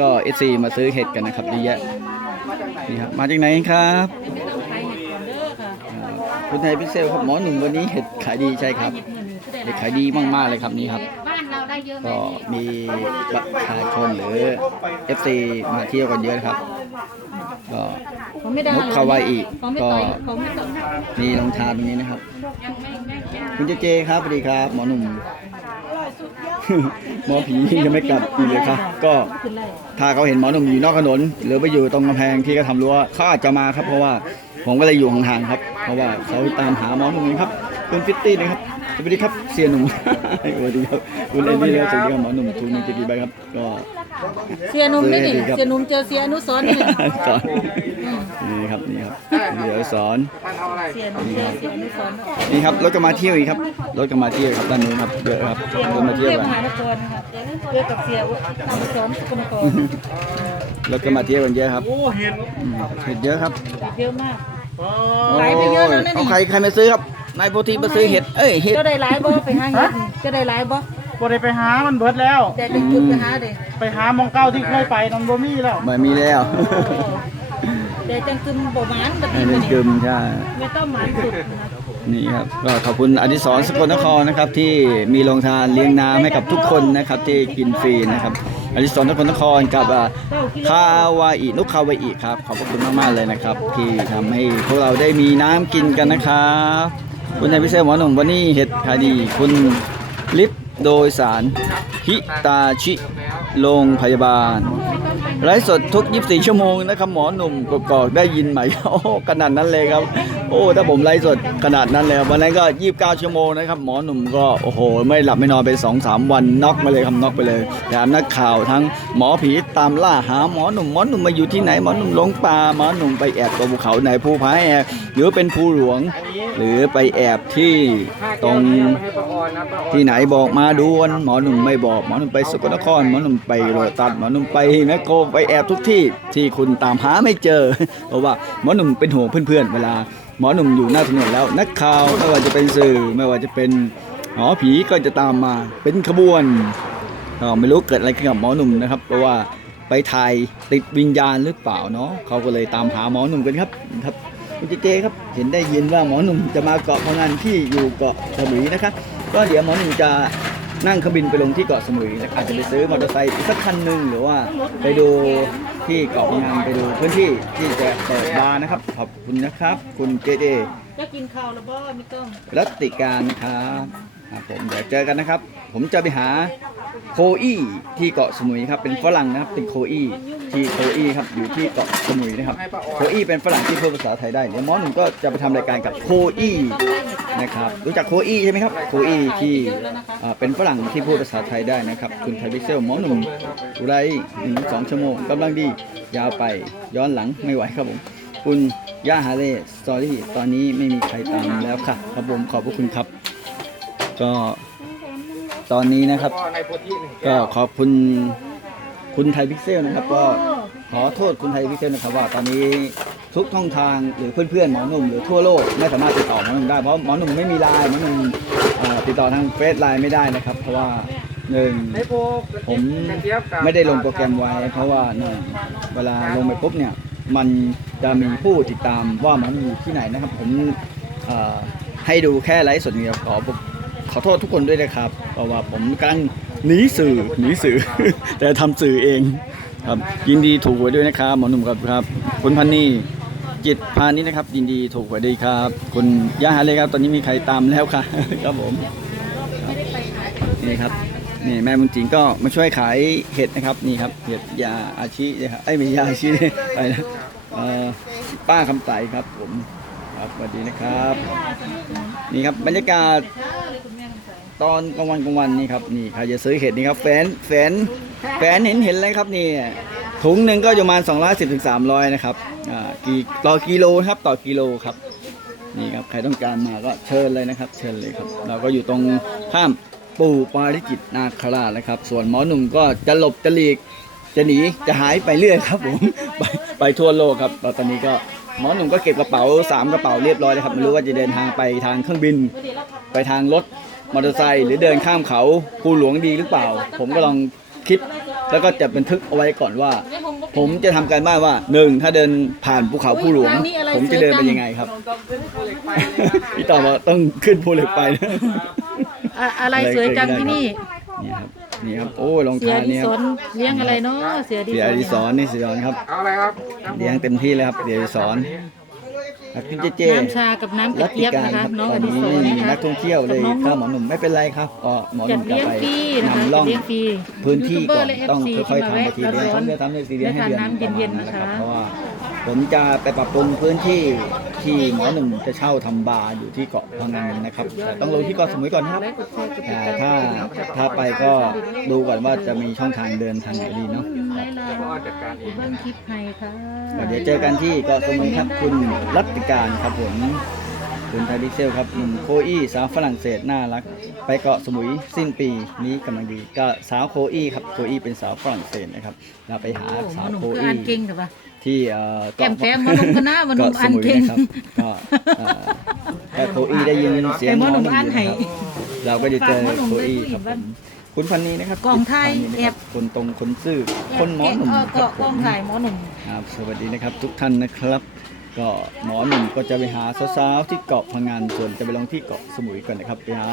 ก็เอซีมาซื้อเห็ดกันนะครับเยอะแยะนี่ครับมาจากไหนครับคุณนายพิเศษครับหมอหนุ่มวันนี้เห็ดขายดีใช่ครับเห็ดขายดีมากๆเลยครับนี่ครับก็มีประชาชนหรือเอสซีมาเที่ยวกันเยอะครับ ก็เขาไม่ได้นกคาวาอิเขาไม่ก็ต่อยเขาไม่ต่อยมีรองเท้าตรงนี้นะครับยังไม่ไม่ยังคุณเจเจครับสวัสดีครับ หมอหนุ่มหมอผียังไม่กลับอีกเลยครับ ก็ขึ้นไล่ถ้าเขาเห็นหมอหนุ่มอยู่นอกถนน หรือไปอยู่ตรงกำแพงที่เขาทำรั้วเขาอาจจะมาครับ เพราะว่าผมก็เลยอยู่ห่างๆครับ เพราะว่าเขาตามหาหมอหนุ่มนะครับคุณฟิตตี้นะครับสวัสดีครับเสียหนุ่มสวัสดีครับคุณเอ็นดี้แล้วสวัสดีครับหมอหนุ่มทูนจิตดีใบครับก็ เสียหนุ่มนี่นี่สวัสดีครับเสียหนุ่มเจอเสียอนุสรณ์นี่สอนนี่ครับนี่ครับเดี๋ยวสอนเสียหนุ่มเจอเสียอนุสรณ์นี่ครับรถก็มาเที่ยวอีกครับรถก็มาเที่ยวครับด้านนู้นครับเยอะครับรถมาเที่ยวเรียกกัมนหานครนะคะเรียกกับเสียอนุสรณ์สกลนครรถก็มาเที่ยวกันเยอะครับโอ้เห็นอืมเห็ดเยอะครับเยอะมากอ๋อขายไปเยอะแล้วนะนี่เอาใครใครมาซื้อครับนายโพธิมาซื้อเห็ดเอ้ยเห็ดเจ้าได้หลายบ่ไปหาเห็ดเจ้าได้หลายบ่ บ่ได้ไปหามันเบิดแล้ว แต่จะจุดไปหาเด้ไปหามองเก้าที่เคยไปนั่นบ่มีแล้วไม่มีแล้วแต่จังกึมบ่หมานแบบให้นี้เป็นกึมใช่ ไม่ต้องหมานสุดนะนี่ครับก็ขอบคุณอดิศรสกลนครนะครับที่มีโรงทานเลี้ยงน้ำให้กับทุกคนนะครับที่กินฟรีนะครับอดิศรสกลนครกับอ่าคาวาอินุกคาวาอิครับขอบพระคุณมากๆเลยนะครับ ที่ทำให้พวกเราได้มีน้ำกินกันนะครับคุณนายพิเศษหมอหนุ่มวันนี้เห็ดขายดีคุณลิฟต์ โดยสารฮิตาชิ โรงพยาบาล ไลฟ์สดทุก 24 ชั่วโมงนะครับหมอหนุ่มกอกได้ยินไหมโอ้ขนาดนั้นเลยครับ โอ้ถ้าผมไลฟ์สดขนาดนั้นเลยวันนั้นก็ 29 ชั่วโมงนะครับหมอหนุ่มก็โอ้โห ไม่หลับไม่นอนไป 2-3 วันน็อกมาเลยครับน็อกไปเลยแถมนักข่าวทั้งหมอผีตามล่าหาหมอหนุ่มหมอหนุ่มมาอยู่ที่ไหนหมอหนุ่มลงป่าหมอหนุ่มไปแอบตรงภูเขาไหนภูผาแอบหรือเป็นภูหลวง หรือไปแอบที่ตรงที่ไหนบอกมาด่วนหมอหนุ่มไม่บอกหมอหนุ่มไปสกลนครหมอหนุ่มไปโรตัสหมอหนุ่มไปแมคโครไปไปแอบทุกที่ที่คุณตามหาไม่เจอ เพราะว่าหมอหนุ่มเป็นห่วงเพื่อนๆ เวลาหมอหนุ่มอยู่หน้าถนนแล้ว นักข่าวไม่ว่าจะเป็นสื่อไม่ว่าจะเป็นหมอผีก็จะตามมาเป็นขบวนก็ไม่รู้เกิดอะไรขึ้นกับหมอหนุ่มนะครับ เพราะว่าไปถ่ายติดวิญญาณหรือเปล่าเนาะเขาก็เลยตามหาหมอหนุ่มกันครับครับคุณเจเจครับเห็นได้ยินว่าหมอหนุ่มจะมาเกาะพังงานที่อยู่เกาะสมุยนะครับก็เดี๋ยวหมอหนุ่มจะ นั่งเครื่องบินไปลงที่เกาะสมุยนะครับอาจจะไปซื้อมอเตอร์ไซค์อีกสักคันหนึ่งหรือว่าไปดูที่เกาะพังงานไปดูพื้นที่ที่จะเปิดบาร์นะครับ ขอบคุณนะครับ คุณเจเจจะกินข้าวแล้วบ่ไม่ต้องรัตติการนะครับครับผมเดี๋ยวเจอกันนะครับ ผมจะไปหาโคอี้ที่เกาะสมุยครับเป็นฝรั่งนะครับเป็นโคอี้ที่โคอี้ครับอยู่ที่เกาะสมุยนะครับโคอี้เป็นฝรั่งที่พูดภาษาไทยได้เดี๋ยวหมอหนุ่มก็จะไปทำรายการกับโคอี้ นะครับ รู้จักโคอี้ใช่ไหมครับโคอี้ที่อ่าเป็นฝรั่งที่พูดภาษาไทยได้นะครับ คุณไทยพิเซลหมอหนุ่มอุไรหนึ่งสองชั่วโมงกำลังดียาวไปย้อนหลังไม่ไหวครับผม คุณย่าฮาเล่สตอรี่ตอนนี้ไม่มีใครตามแล้วค่ะครับผมขอบพระคุณครับ ก็ตอนนี้นะครับ ก็ขอบคุณคุณไทยพิกเซลนะครับ ก็ขอโทษคุณไทยพิกเซลนะครับว่าตอนนี้ ทุกช่องทางหรือเพื่อนๆหมอหนุ่มหรือทั่วโลกไม่สามารถติดต่อหมอหนุ่มได้เพราะหมอหนุ่มไม่มีไลน์หมอหนุ่มติดต่อทางเฟซไลน์ไม่ได้นะครับ เพราะว่าหนึ่งผมไม่ได้ลงโปรแกรมไว้ เพราะว่าหนึ่งเวลาลงไปปุ๊บเนี่ยมันจะมีผู้ติดตามว่ามอหนุ่มอยู่ที่ไหนนะครับ ผมให้ดูแค่ไลฟ์สดเดียวขอขอโทษทุกคนด้วยนะครับ เพราะว่าผมกำลังหนีสื่อหนีสื่อ แต่ทำสื่อเองครับยินดีถูกหวยด้วยนะครับหมอหนุ่มครับครับคุณพันนี่ จิตพานี้นะครับ ยินดีถูกหวยด้วยครับ คุณย่าหาเลยครับ ตอนนี้มีใครตามแล้วค่ะ ครับผมนี่ครับนี่แม่มุนจิงก็มาช่วยขายเห็ดนะครับนี่ครับเห็ดยาอาชีนะครับไอ้ยไม่ยาอาชีไรนะเอ่อป้าคำใสครับผมครับสวัสดีนะครับ นี่ครับบรรยากาศตอนกลางวันกลางวันนี่ครับนี่ใครจะซื้อเห็ดนี่ครับแฟนแฟนแฟนเห็นเห็นเลยครับนี่ ถุงหนึ่งก็อยู่ประมาณ210ถึง300นะครับอ่ากี่ต่อกิโลครับต่อกิโลครับนี่ครับใครต้องการมาก็เชิญเลยนะครับ เชิญเลยครับ เราก็อยู่ตรงข้ามปู่ปาริจิตนาคราชนะครับ ส่วนหมอหนุ่มก็จะหลบจะหลีกจะหนีจะหายไปเรื่อยครับผมไปไปทั่วโลกครับตอนนี้ก็หมอหนุ่มก็เก็บกระเป๋าสามกระเป๋าเรียบร้อยแล้วครับไม่รู้ว่าจะเดินทางไปทางเครื่องบิน ไปทางรถมอเตอร์ไซค์หรือเดินข้ามเขาภูหลวงดีหรือเปล่า ผมก็ลองคิด แล้วก็จะบันทึกเอาไว้ก่อนว่า ผมจะทำการบ้านว่าหนึ่งถ้าเดินผ่านภูเขาผู้หลวง ผมจะเดินไปยังไงครับพี่ต่อบอกต้องขึ้นภูเหล็กไฟนะอะอะไรสวยจังที่นี่นี่ครับนี่ครับโอ้ยรองเสียเท้าดิเนี่ยสนเลี้ยงอะไรเนาะเสียดิเสียอดิศรนี่เสียอดิศรครับ เอาอะไรครับ เลี้ยงเต็มที่เลยครับเสียอดิศร ครับพี่เจเจน้ำชากับน้ำกระรัตติเจี๊ยบการนะคะครับน้องตออนดินี้ศรนะคะนักท่องเที่ยวเลยกับน้องถ้าหมอหนุ่มไม่เป็นไรครับก็หมอหจันุ่ดมจะเลี้ยงไปฟรีนะคะนำร่องเลี้ยงฟรีพื้นที่ก่อนยูทูบเบร์และต้อง FC ค่อยๆทำไปทีที่เดียวมาผมแวะจะทำในสี่เดือนให้เดือนได้ทานน้ำเย็นๆประมาณนะคะ เพราะว่า ผมจะไปปรับปรุงพื้นที่ที่หมอหนุ่มจะเช่าทำบาร์อยู่ที่เกาะพังงานนะครับแต่ต้องลงที่เกาะสมุยก่อนนะครับไลค์กดแชร์กดติดแต่ตามถ้าถ้าไปก็ดูก่อนว่าจะมีช่องทางเดินทางไหนดีเนาะไลค์ไลน์ก็จัดการเองเบิ้งคลิปให้ค่ะเดี๋ยวเจอกันที่เกาะสมุยครับคุณรัตติการครับผม คุณไทยดิเซลครับหนุ่มโคอี้สาวฝรั่งเศสน่ารัก ไปเกาะสมุยสิ้นปีนี้กำลังดีก็สาวโคอี้ครับโคอี้เป็นสาวฝรั่งเศสนะครับเราไปหาโอ้หมสาอวหนุ่มโคคืออี้อ่านเก่งแต่ว่าที่เอ่อแก้มเกาะแก้มหมอหนุ่มก็น่าหมอหนุ่มเกาะสอ่านมุยเก่งนะครับก็เอ่อแต่โคอี้ได้ยินเสียงแต่หมอหนุ่มยู่อ่านให้นะครับเราก็จะเจอฝากหมอหนุ่มโคด้วยอี้ผู้หญิครับงผมคุณพันนีนะครับกองไทยคุณพันนีนะครับแอบคนตรงคนซื่อคนหมอหนุ่มเออครัเกาะบกล้องผมถ่ายหมอหนุ่มครับสวัสดีนะครับทุกท่านนะครับ ก็หมอหนุ่มก็จะไปหาสาวๆที่เกาะพังงานส่วนจะไปลงที่เกาะสมุยก่อนนะครับไปหา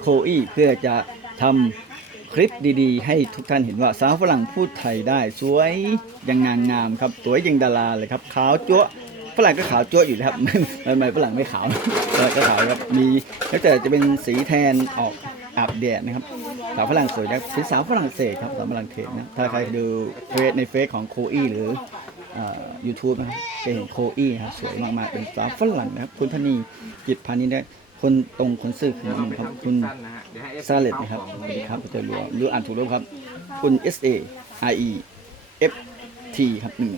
โคอี้เพื่อจะทำคลิปดีๆ ให้ทุกท่านเห็นว่าสาวฝรั่งพูดไทยได้สวยยังงามงามครับสวยยังดาราเลยครับขาวจั๊วฝรั่งก็ขาวจั๊วอยู่นะครับทำไมฝรั่งไม่ขาวฝรั่งก็ขาวครับมีแล้วแต่จะเป็นสีแทนออกอาบแดดนะครับสาวฝรั่งสวยนะเป็นสาวฝรั่งเศสครับสาวฝรั่งเศสนะถ้าใครดูเฟซในเฟซของโคอี้หรือ ยูทูบนะครับจะเห็นโคอี้นะครับสวยมากๆเป็นสาวฝรั่งนะครับ คุณพนีจิตพานิชนะคนตรงคนซื่อคือมันครับ คุณสั้นนะฮะเดี๋ยวให้ซาเลตนะครับสวัสดีครับเจอรัวหรืออ่านถูกหรือเปล่าครับ คุณ S A R E F T ครับหนึ่ง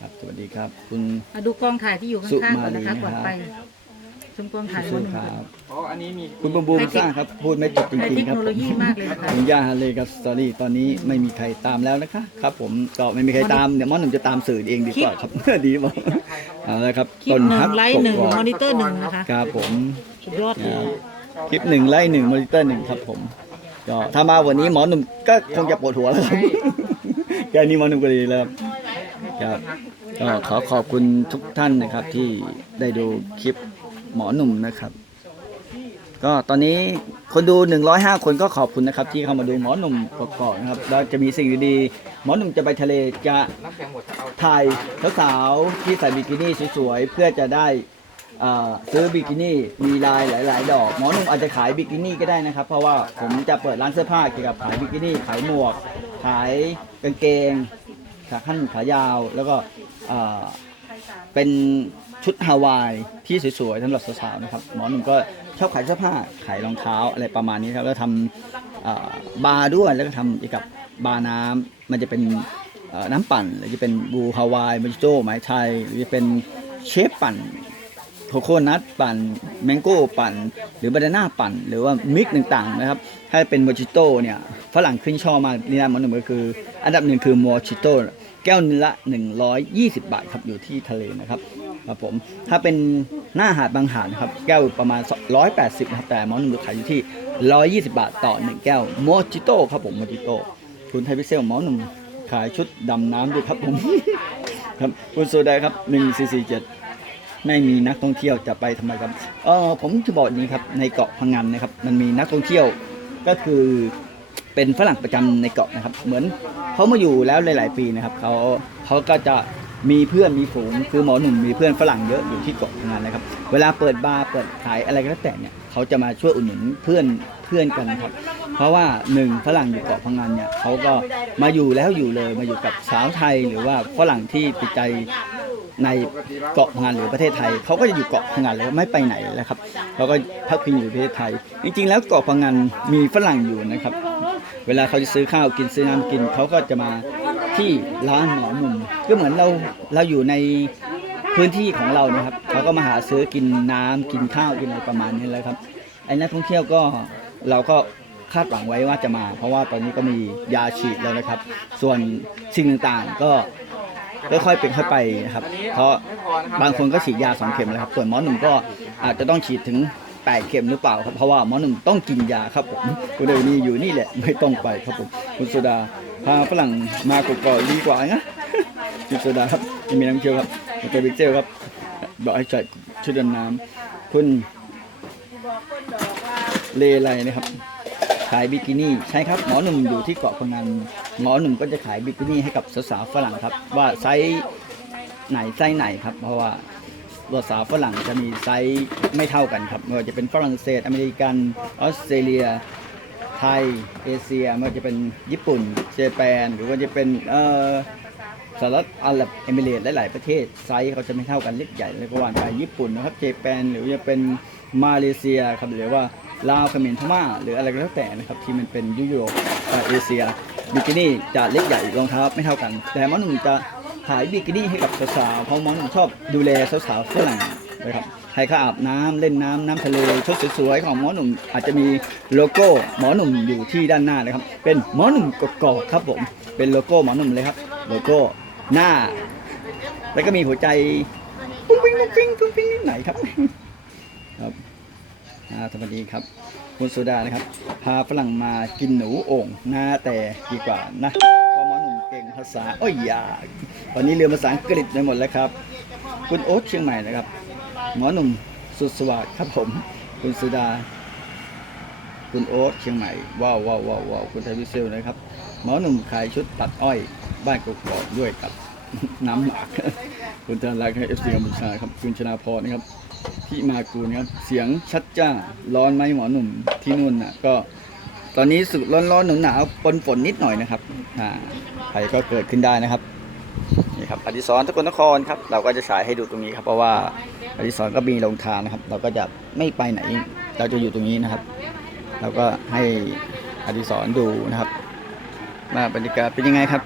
ครับ สวัสดีครับ คุณมาดูกล้องถ่ายที่อยู่ข้างๆก่อนนะคะสุก่อนมาลีไป ชมกล้องถ่ายหมสุอหนุ่มคก่อรันบอ๋อ อันนี้มีคุณบูมบูมสร้างครับ พูดไม่จบจใช้ริเทงคๆครับโนโลยีมากเลยนะคะคุณย่าฮาเลกับสตอรี่ตอนนี้ไม่มีใครตามแล้วนะคะ ครับ ผมก็ไม่มีใครตามเดี๋ยวหมอหนุ่มจะตามสื่อเองดีกว่าครับ ดีป่ะเอาละครับคลิปหนึ่ฮังไลค์หนึ่งกกอกมอนิเตอร์หนึ่งนะคะครับผมสุดยอดเลยคลิปหนึ่งไล่หนึ่งมอนิเตอร์หนึ่งครับ ผมก็ถ้ามาวันนี้หมอหนุ่มก็คงจะปวดหัวแล้วครับแค่นี้หมอหนุ่มก็ดีแล้วครับ ครับก็ขอขอบคุณทุกท่านนะครับที่ได้ดูคลิป หมอหนุ่มนะครับ ก็ตอนนี้คนดู 105 คนก็ขอบคุณนะครับ ที่เข้ามาดูหมอหนุ่มปกอกๆนะครับแล้วจะมีสิ่งดีๆหมอหนุ่มจะไปทะเลจะน้ำแข็งหมดเอาถ่ายสาวๆที่ใส่บิกินี่สวยๆเพื่อจะได้เออซื้อบิกินี่มีลายหลาย ๆ ดอก หมอหนุ่มอาจจะขายบิกินี่ก็ได้นะครับ เพราะว่าผมจะเปิดร้านเสื้อผ้าเกี่ยวกับขายบิกินี่ขายหมวก ขายกางเกงขาขั้นขายาวแล้วก็เออเป็นชุดฮาวาย ที่สวยๆสำหรับสาวๆนะครับหมอหนุ่มก็ชอบขายเสื้อผ้าขายรองเท้าอะไรประมาณนี้ครับแล้วทำบาร์ด้วยแล้วก็ทำเกี่ยวกับบาร์น้ำมันจะเป็นน้ำปั่นหรือจะเป็นบูฮาวายม o จิโต้ไม้ไทยหรือจะเป็นเชฟปั่นโคโคนัทปั่นแมงโก้ปั่น หรือบานาน่าปั่น หรือว่ามิกต่างๆนะครับถ้าเป็นม o จิโต้เนี่ยฝรั่งขึ้นชอบมากนี่นะมันหนึ่งก็คือ อันดับหนึ่งคือม o จิโต้แก้วละ 120 บาทครับอยู่ที่ทะเลนะครับครับผมถ้าเป็น หน้าหาดบางหาดนะครับแก้วประมาณ 180นะครับแต่หมอหนุ่มขายอยู่ที่ 120 บาทต่อ 1 แก้วโมจิโต้ครับผมโมจิโต้คุณไทยพิเศษหมอหนุ่มขายชุดดำน้ำด้วยครับผมครับคุณโซดาครับ1447 ไม่มีนักท่องเที่ยวจะไปทำไมครับเออผมจะบอกอย่างนี้ครับในเกาะพังงานนะครับ มันมีนักท่องเที่ยวก็คือเป็นฝรั่งประจำในเกาะนะครับ เหมือนเขามาอยู่แล้วหลาย ๆ ปีนะครับเขาเขาก็จะ มีเพื่อนมีฝูงคือหมอหนุ่มมีเพื่อนฝรั่งเยอะอยู่ที่เกาะพังงานนะครับ เวลาเปิดบาร์เปิดขายอะไรก็แล้วแต่เนี่ยเขาจะมาช่วยอุดหนุนเพื่อนเพื่อนกันครับ เพราะว่าหนึ่งฝรั่งอยู่เกาะพังงานเนี่ยเขาก็มาอยู่แล้วอยู่เลยมาอยู่กับสาวไทยหรือว่าฝรั่งที่ติดใจในเกาะพังงานหรือประเทศไทยเขาก็จะอยู่เกาะพังงานเลยไม่ไปไหนแล้วครับเขาก็พักพิงอยู่ประเทศไทย จริง ๆ แล้วเกาะพังงานมีฝรั่งอยู่นะครับ เวลาเขาจะซื้อข้าวกินซื้อน้ำกินเขาก็จะมา ที่ร้านหมอหนุ่ม ก็เหมือนเราเราอยู่ในพื้นที่ของเรานะครับเขาก็มาหาซื้อกินน้ำกินข้าวกินอะไรประมาณนี้แหละครับไอ้นักท่องเที่ยวก็เราก็คาดหวังไว้ว่าจะมา เพราะว่าตอนนี้ก็มียาฉีดแล้วนะครับ ส่วนสิ่งต่างๆก็ค่อยๆเป็นค่อยไปนะครับ เพราะบางคนก็ฉีดยาสองเข็มแล้วครับ ส่วนหมอหนุ่มก็อาจจะต้องฉีดถึงแปดเข็มหรือเปล่าครับ เพราะว่าหมอหนุ่มต้องกินยาครับผมคุณเดวนี่อยู่นี่แหละไม่ต้องไปครับผมคุณสุดา พาฝรั่งมากกอกๆดีกว่านะจุดโซดาครับยังมีน้ำเคียวครับแล้วก็บิ๊กเจลครับบอกให้ใส่ชุดดำน้ำคุณเลไลนะครับ ขายบิกินี่ใช่ครับหมอหนุ่มอยู่ที่เกาะพงันหมอหนุ่มก็จะขายบิกินี่ให้กับสาวๆฝรั่งครับ ว่าไซส์ไหนไซส์ไหนครับ เพราะว่าตัวสาวฝรั่งจะมีไซส์ไม่เท่ากันครับไม่ว่าจะเป็นฝรั่งเศสอเมริกันออสเตรเลีย ไทย เอเชียไม่ว่าจะเป็นญี่ปุ่นเจแปน หรือว่าจะเป็นเอ่อสหรัฐอาหรับเอมิเรตส์หลาย ๆ ประเทศไซส์เขาจะไม่เท่ากันเล็กใหญ่เลยก็ว่าไปญี่ปุ่นนะครับเจแปนหรือจะเป็นมาเลเซียครับหรือว่าลาวเขมรพม่า หรืออะไรก็แล้วแต่นะครับที่มันเป็นยุโรปเอเอเชียบิกินี่จะเล็กใหญ่รองเท้าไม่เท่ากัน แต่หมอหนุ่มจะขายบิกินี่ให้กับสาวๆเพราะหมอหนุ่มชอบดูแลสาวๆฝรั่งนะครับ ใครเขาอาบน้ำเล่นน้ำน้ำทะเลชุดสวยๆของหมอหนุ่ม อาจจะมีโลโก้หมอหนุ่มอยู่ที่ด้านหน้านะครับ เป็นหมอหนุ่มกกอกครับผมเป็นโลโก้หมอหนุ่มเลยครับ โลโก้หน้า แล้วก็มีหัวใจปุ้งปิ้งปุ้งปิ้งปุ้งปิ้งนิดหน่อยครับครับอ่าสวัสดีครับคุณสุดานะครับ พาฝรั่งมากินหนูโอ่งหน้าแต่ดีกว่านะเพราะหมอหนุ่มเก่งภาษาโอ้ยอยาตอนนี้เรียนภาษาอังกฤษไปหมดแล้วครับ คุณโอ๊ตเชียงใหม่นะครับ หมอหนุ่มสุดสวัสดิ์ครับผม คุณสุดา คุณโอ๊ตเชียงใหม่ว้าวว้าวว้าวว้าวคุณไทยวิเซลนะครับ หมอหนุ่มขายชุดตัดอ้อย บ้านกกอกด้วยกับ น้ำหมาก คุณธนรักเอฟซีกัมพูชาครับ คุณชนาพรนะครับที่มากูลครับ เสียงชัดจ้า ร้อนไหมหมอหนุ่มที่นู่นน่ะ ก็ ตอนนี้สึกร้อนร้อนหนาวหนาวๆปนฝนนิดหน่อยนะครับอ่าภัยก็เกิดขึ้นได้นะครับนี่ครับอดิศรสกลนครครับ เราก็จะฉายให้ดูตรงนี้ครับเพราะว่า อดิศรก็มีโรงทานนะครับ เราก็จะไม่ไปไหน เราจะอยู่ตรงนี้นะครับ เราก็ให้อดิศรดูนะครับมาบรรยากาศเป็นยังไงครับ